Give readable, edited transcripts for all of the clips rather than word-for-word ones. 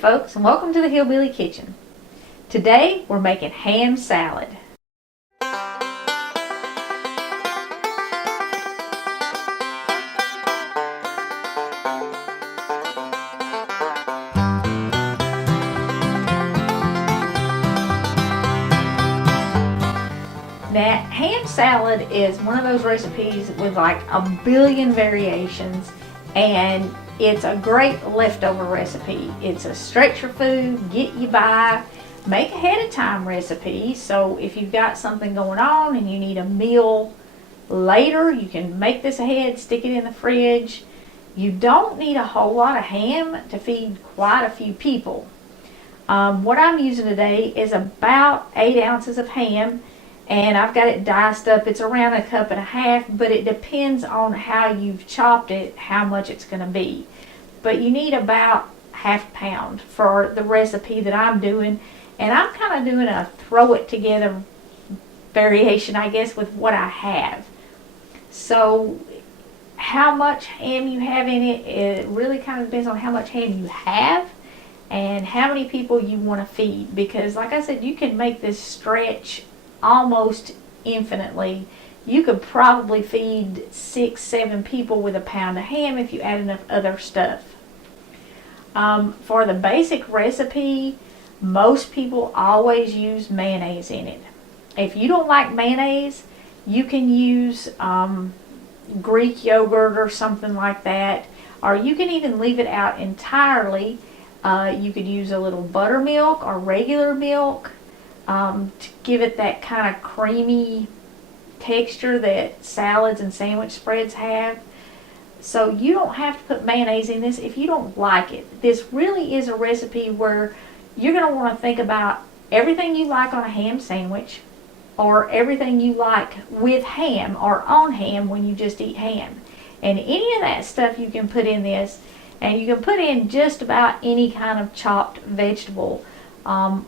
folks, and welcome to the Hillbilly Kitchen. Today we're making ham salad. Now, ham salad is one of those recipes with like a billion variations, and it's a great leftover recipe. It's a stretch your food, get you by, make ahead of time recipe. So if you've got something going on and you need a meal later, you can make this ahead, stick it in the fridge. You don't need a whole lot of ham to feed quite a few people. What I'm using today is about 8 ounces of ham, and I've got it diced up. It's around 1.5 cups, but it depends on how you've chopped it, how much it's going to be. But you need about 1/2 pound for the recipe that I'm doing, and I'm kind of doing a throw it together variation, I guess, with what I have. So how much ham you have in it, it really kind of depends on how much ham you have and how many people you want to feed, because like I said, you can make this stretch almost infinitely. You could probably feed 6-7 people with 1 pound of ham if you add enough other stuff. For the basic recipe, most people always use mayonnaise in it. If you don't like mayonnaise, you can use Greek yogurt or something like that, or you can even leave it out entirely. You could use a little buttermilk or regular milk to give it that kind of creamy texture that salads and sandwich spreads have. So you don't have to put mayonnaise in this if you don't like it. This really is a recipe where you're going to want to think about everything you like on a ham sandwich, or everything you like with ham or on ham when you just eat ham. And any of that stuff you can put in this, and you can put in just about any kind of chopped vegetable,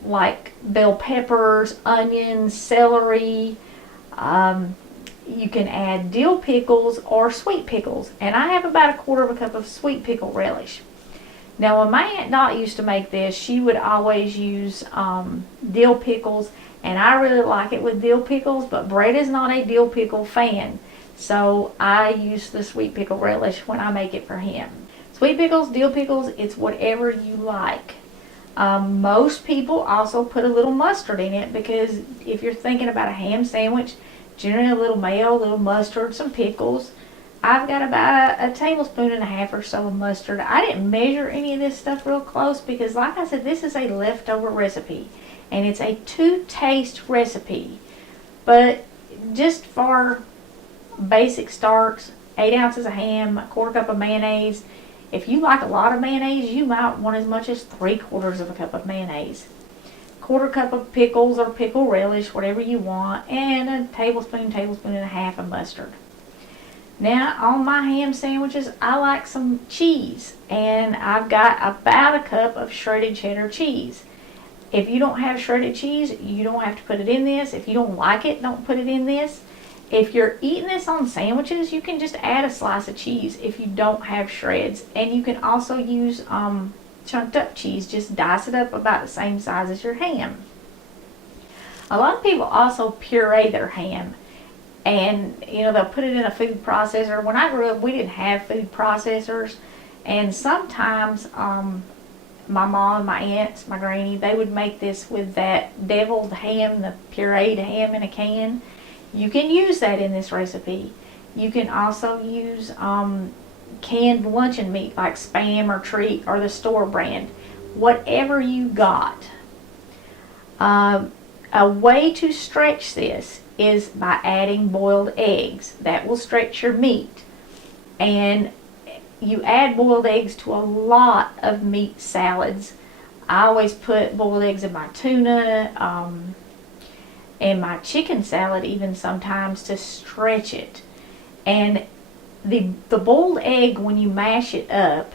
like bell peppers, onions, celery. You can add dill pickles or sweet pickles, and I have about 1/4 cup of sweet pickle relish. Now, when my Aunt Dot used to make this, she would always use dill pickles, and I really like it with dill pickles, but Brett is not a dill pickle fan, so I use the sweet pickle relish when I make it for him. Sweet pickles, dill pickles, it's whatever you like. Most people also put a little mustard in it, because if you're thinking about a ham sandwich, generally a little mayo, a little mustard, some pickles. I've got about 1.5 tablespoons or so of mustard. I didn't measure any of this stuff real close because, like I said, this is a leftover recipe, and it's a to-taste recipe. But just for basic starts, 8 ounces of ham, 1/4 cup of mayonnaise. If you like a lot of mayonnaise, you might want as much as 3/4 cup of mayonnaise. 1/4 cup of pickles or pickle relish, whatever you want, and a tablespoon and a half of mustard. Now, on my ham sandwiches, I like some cheese, and I've got about 1 cup of shredded cheddar cheese. If you don't have shredded cheese, you don't have to put it in this. If you don't like it, don't put it in this. If you're eating this on sandwiches, you can just add a slice of cheese if you don't have shreds. And you can also use chunked up cheese. Just dice it up about the same size as your ham. A lot of people also puree their ham, and they'll put it in a food processor. When I grew up, we didn't have food processors, and sometimes my mom, my aunts, my granny, they would make this with that deviled ham, the pureed ham in a can. You can use that in this recipe. You can also use canned luncheon meat like Spam or Treat or the store brand, whatever you got. A way to stretch this is by adding boiled eggs. That will stretch your meat, and you add boiled eggs to a lot of meat salads. I always put boiled eggs in my tuna and my chicken salad even sometimes to stretch it. And the boiled egg, when you mash it up,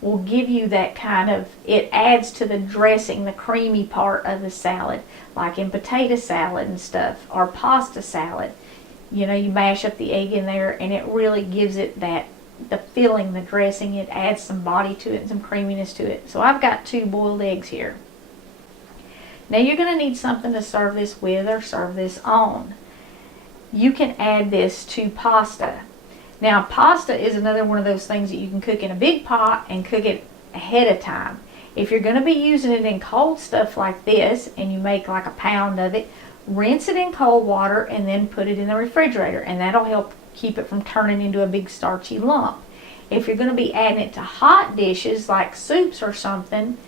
will give you that kind of, it adds to the dressing, the creamy part of the salad, like in potato salad and stuff, or pasta salad. You mash up the egg in there, and it really gives it that the filling, the dressing. It adds some body to it and some creaminess to it. So I've got 2 boiled eggs here. Now you're going to need something to serve this with or serve this on. You can add this to pasta. Now pasta is another one of those things that you can cook in a big pot and cook it ahead of time. If you're going to be using it in cold stuff like this, and you make like a pound of it, rinse it in cold water and then put it in the refrigerator, and that'll help keep it from turning into a big starchy lump. If you're going to be adding it to hot dishes like soups or something,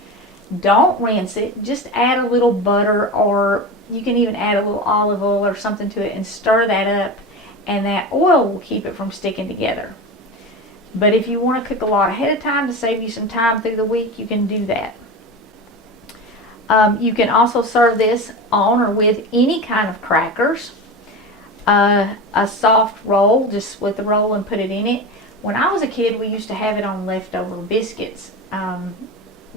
don't rinse it. Just add a little butter, or you can even add a little olive oil or something to it and stir that up, and that oil will keep it from sticking together. But if you want to cook a lot ahead of time to save you some time through the week, you can do that. You can also serve this on or with any kind of crackers. A soft roll, just split the roll and put it in it. When I was a kid, we used to have it on leftover biscuits.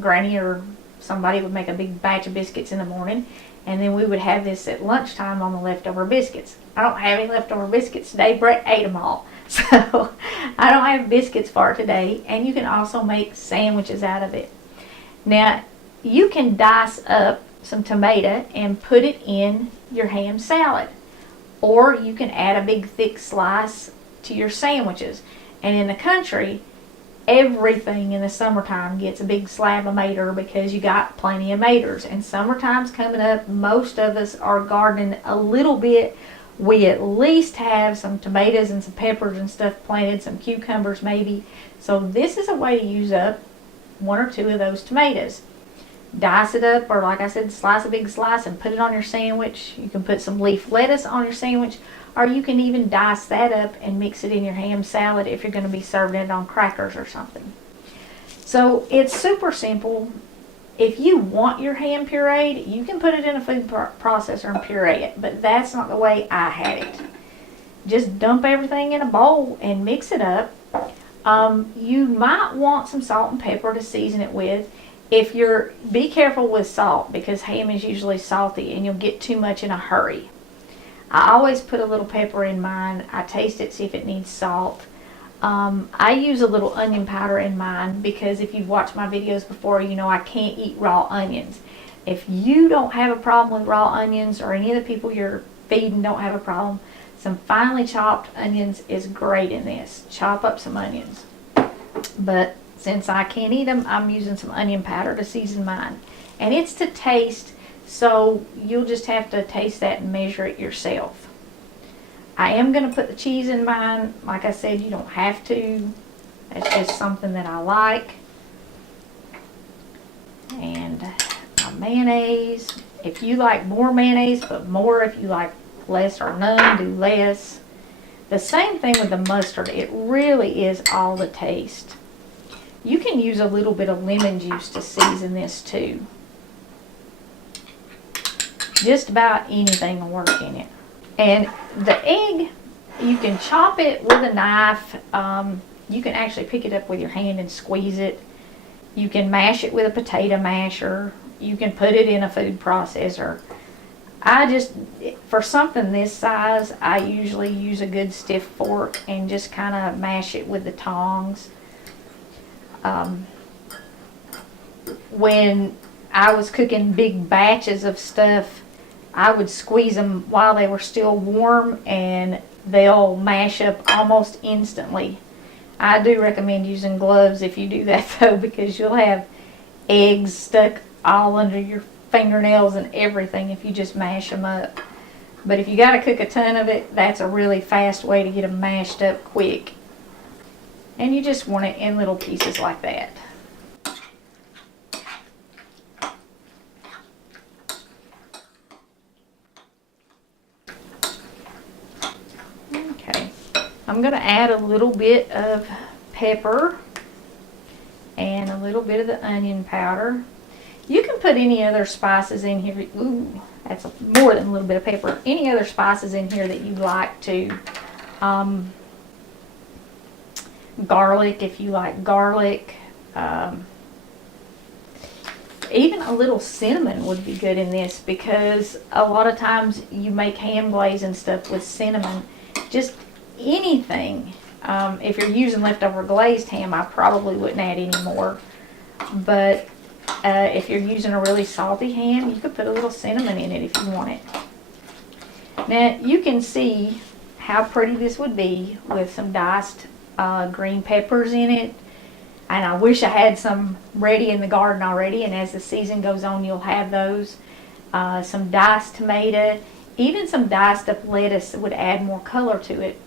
Granny or somebody would make a big batch of biscuits in the morning, and then we would have this at lunchtime on the leftover biscuits. I don't have any leftover biscuits today. Brett ate them all. So I don't have biscuits for today. And you can also make sandwiches out of it. Now, you can dice up some tomato and put it in your ham salad. Or you can add a big thick slice to your sandwiches. And in the country, everything in the summertime gets a big slab of mater because you got plenty of maters. And summertime's coming up. Most of us are gardening a little bit. We at least have some tomatoes and some peppers and stuff planted, some cucumbers maybe. So this is a way to use up 1 or 2 of those tomatoes. Dice it up, or like I said, slice a big slice and put it on your sandwich. You can put some leaf lettuce on your sandwich, or you can even dice that up and mix it in your ham salad if you're going to be serving it on crackers or something. So it's super simple. If you want your ham pureed, you can put it in a food processor and puree it, but that's not the way I had it. Just dump everything in a bowl and mix it up. You might want some salt and pepper to season it with. Be careful with salt, because ham is usually salty and you'll get too much in a hurry. I always put a little pepper in mine. I taste it, see if it needs salt. I use a little onion powder in mine because if you've watched my videos before, you know I can't eat raw onions. If you don't have a problem with raw onions, or any of the people you're feeding don't have a problem, some finely chopped onions is great in this. Chop up some onions. But since I can't eat them, I'm using some onion powder to season mine. And it's to taste, so you'll just have to taste that and measure it yourself. I am going to put the cheese in mine. Like I said, you don't have to. That's just something that I like. And my mayonnaise. If you like more mayonnaise, put more. If you like less or none, do less. The same thing with the mustard. It really is all the taste. You can use a little bit of lemon juice to season this too. Just about anything will work in it. And the egg, you can chop it with a knife. You can actually pick it up with your hand and squeeze it. You can mash it with a potato masher. You can put it in a food processor. For something this size, I usually use a good stiff fork and just kind of mash it with the tongs. When I was cooking big batches of stuff, I would squeeze them while they were still warm, and they'll mash up almost instantly. I do recommend using gloves if you do that though, because you'll have eggs stuck all under your fingernails and everything if you just mash them up. But if you got to cook a ton of it, that's a really fast way to get them mashed up quick. And you just want it in little pieces like that. Okay, I'm going to add a little bit of pepper and a little bit of the onion powder. You can put any other spices in here. Ooh, that's more than a little bit of pepper. Any other spices in here that you like to. Garlic, if you like garlic. Even a little cinnamon would be good in this, because a lot of times you make ham glaze and stuff with cinnamon. Just anything If you're using leftover glazed ham, I probably wouldn't add any more. But if you're using a really salty ham, you could put a little cinnamon in it if you want it. Now you can see how pretty this would be with some diced green peppers in it. And I wish I had some ready in the garden already, and as the season goes on you'll have those. Some diced tomato, even some diced up lettuce would add more color to it.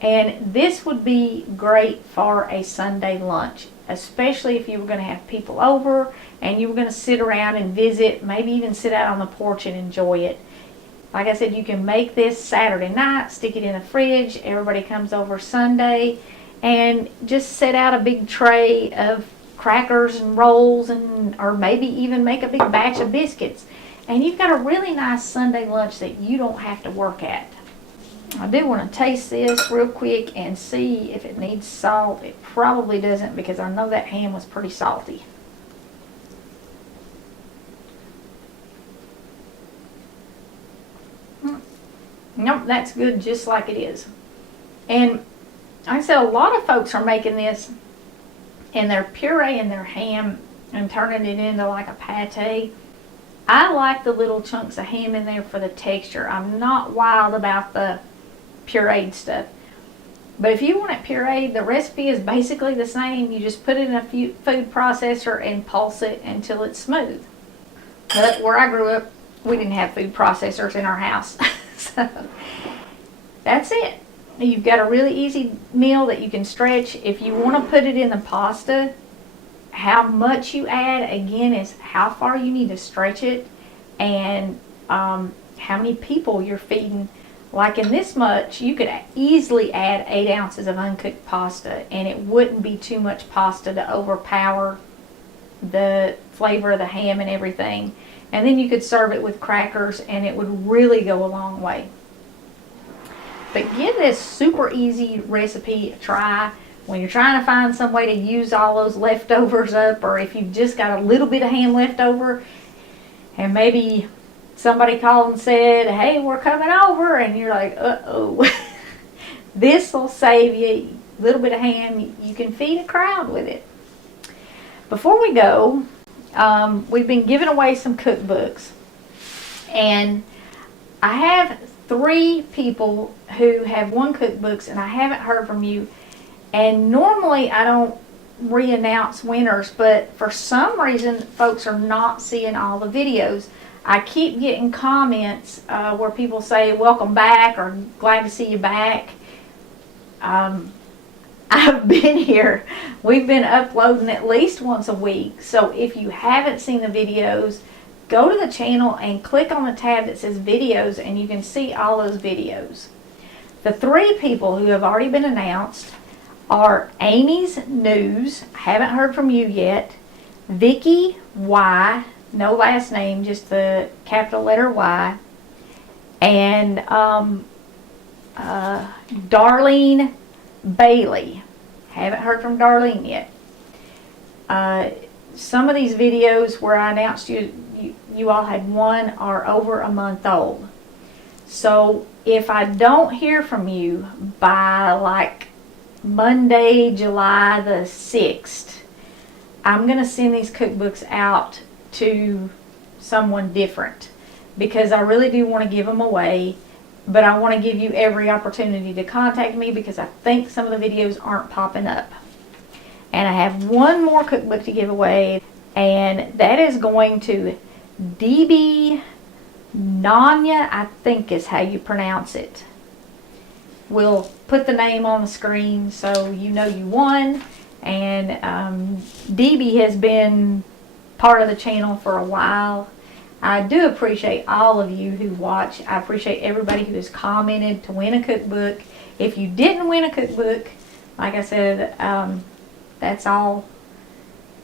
And this would be great for a Sunday lunch, especially if you were going to have people over and you were going to sit around and visit, maybe even sit out on the porch and enjoy it. Like I said, you can make this Saturday night, stick it in the fridge, everybody comes over Sunday, and just set out a big tray of crackers and rolls, and or maybe even make a big batch of biscuits. And you've got a really nice Sunday lunch that you don't have to work at. I do want to taste this real quick and see if it needs salt. It probably doesn't, because I know that ham was pretty salty. Nope, that's good just like it is. And like I said, a lot of folks are making this and they're pureeing their ham and turning it into like a pate. I like the little chunks of ham in there for the texture. I'm not wild about the pureed stuff. But if you want it pureed, the recipe is basically the same. You just put it in a food processor and pulse it until it's smooth. But where I grew up, we didn't have food processors in our house. So that's it. You've got a really easy meal that you can stretch. If you want to put it in the pasta, how much you add, again, is how far you need to stretch it and how many people you're feeding. Like in this much, you could easily add 8 ounces of uncooked pasta, and it wouldn't be too much pasta to overpower the flavor of the ham and everything. And then you could serve it with crackers, and it would really go a long way. But give this super easy recipe a try when you're trying to find some way to use all those leftovers up, or if you've just got a little bit of ham left over and maybe somebody called and said, hey, we're coming over, and you're like, uh-oh. This will save you a little bit of ham. You can feed a crowd with it. Before we go, we've been giving away some cookbooks, and I have 3 people who have won cookbooks, and I haven't heard from you. And normally I don't re-announce winners, but for some reason folks are not seeing all the videos. I keep getting comments where people say welcome back or glad to see you back. I've been here. We've been uploading at least once a week. So if you haven't seen the videos, go to the channel and click on the tab that says videos, and you can see all those videos. The 3 people who have already been announced are Amy's News, haven't heard from you yet, Vicky Y, no last name, just the capital letter Y, and Darlene Bailey. Haven't heard from Darlene yet. Some of these videos where I announced you all had won are over a month old. So if I don't hear from you by like Monday, July the 6th, I'm going to send these cookbooks out to someone different, because I really do want to give them away, but I want to give you every opportunity to contact me because I think some of the videos aren't popping up. And I have one more cookbook to give away, and that is going to DB Nanya, I think is how you pronounce it. We'll put the name on the screen so you know you won. And DB has been part of the channel for a while. I do appreciate all of you who watch. I appreciate everybody who has commented to win a cookbook. If you didn't win a cookbook, like I said, that's all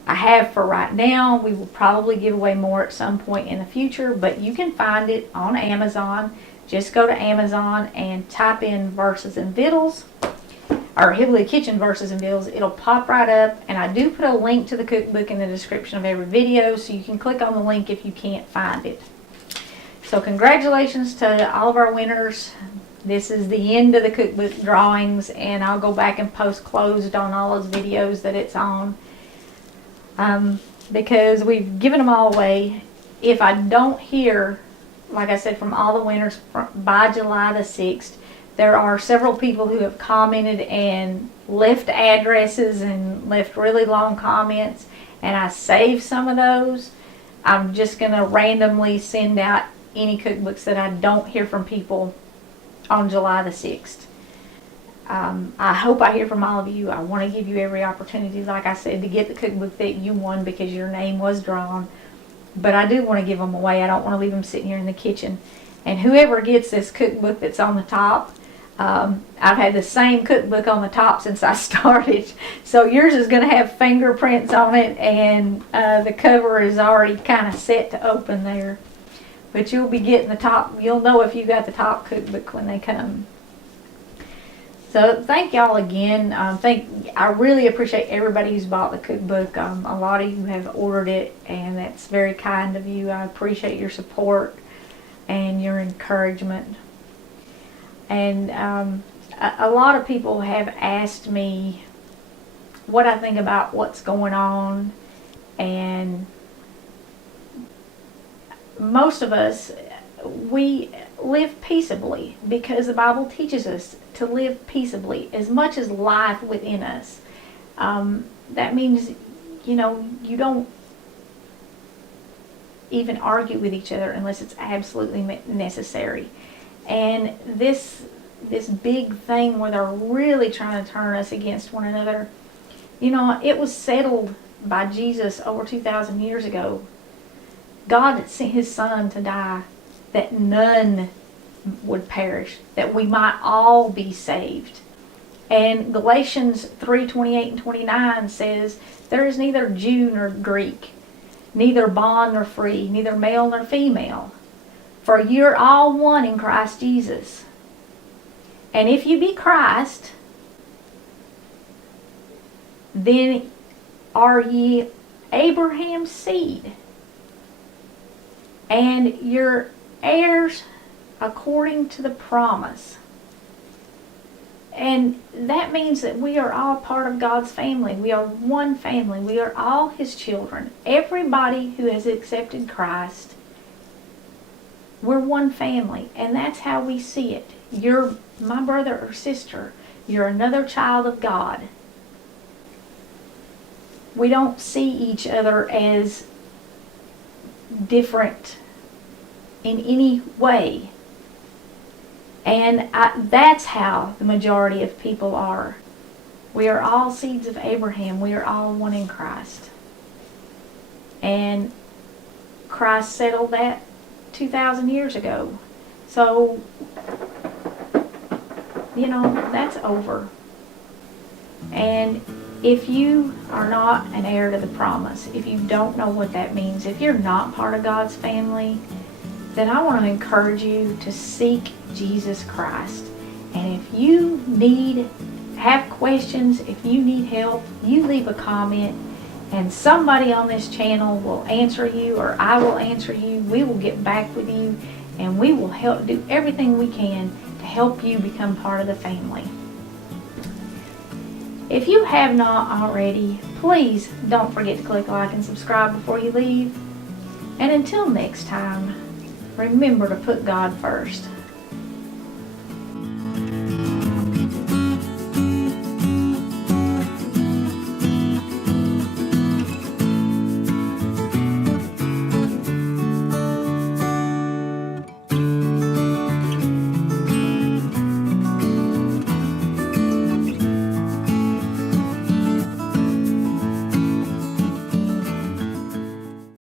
I have for right now. We will probably give away more at some point in the future, but you can find it on Amazon. Just go to Amazon and type in Verses and Vittles, or Hillbilly Kitchen Verses and Vittles. It'll pop right up, and I do put a link to the cookbook in the description of every video, so you can click on the link if you can't find it. So congratulations to all of our winners. This is the end of the cookbook drawings, and I'll go back and post closed on all those videos that it's on, because we've given them all away. If I don't hear, like I said, from all the winners by July the 6th, there are several people who have commented and left addresses and left really long comments, and I saved some of those. I'm just going to randomly send out any cookbooks that I don't hear from people on July the 6th. I hope I hear from all of you. I want to give you every opportunity, like I said, to get the cookbook that you won because your name was drawn. But I do want to give them away. I don't want to leave them sitting here in the kitchen. And whoever gets this cookbook that's on the top, I've had the same cookbook on the top since I started. So yours is going to have fingerprints on it, and the cover is already kind of set to open there. But you'll be getting the top. You'll know if you got the top cookbook when they come. So thank y'all again. I really appreciate everybody who's bought the cookbook. A lot of you have ordered it, and that's very kind of you. I appreciate your support and your encouragement. And a lot of people have asked me what I think about what's going on, and most of us, we live peaceably because the Bible teaches us to live peaceably as much as life within us. That means, you don't even argue with each other unless it's absolutely necessary. And this big thing where they're really trying to turn us against one another, it was settled by Jesus over 2,000 years ago. God sent his son to die that none would perish, that we might all be saved. And Galatians 3:28 and 29 says, there is neither Jew nor Greek, neither bond nor free, neither male nor female, for you're all one in Christ Jesus. And if you be Christ, then are ye Abraham's seed, and your heirs according to the promise. And that means that we are all part of God's family. We are one family. We are all his children. Everybody who has accepted Christ, we're one family. And that's how we see it. You're my brother or sister. You're another child of God. We don't see each other as different in any way. And that's how the majority of people are. We are all seeds of Abraham. We are all one in Christ. And Christ settled that 2,000 years ago. So, that's over. And if you are not an heir to the promise, if you don't know what that means, if you're not part of God's family, then I want to encourage you to seek Jesus Christ. And if you have questions, if you need help, you leave a comment, and somebody on this channel will answer you, or I will answer you. We will get back with you, and we will do everything we can to help you become part of the family. If you have not already, please don't forget to click like and subscribe before you leave. And until next time, remember to put God first.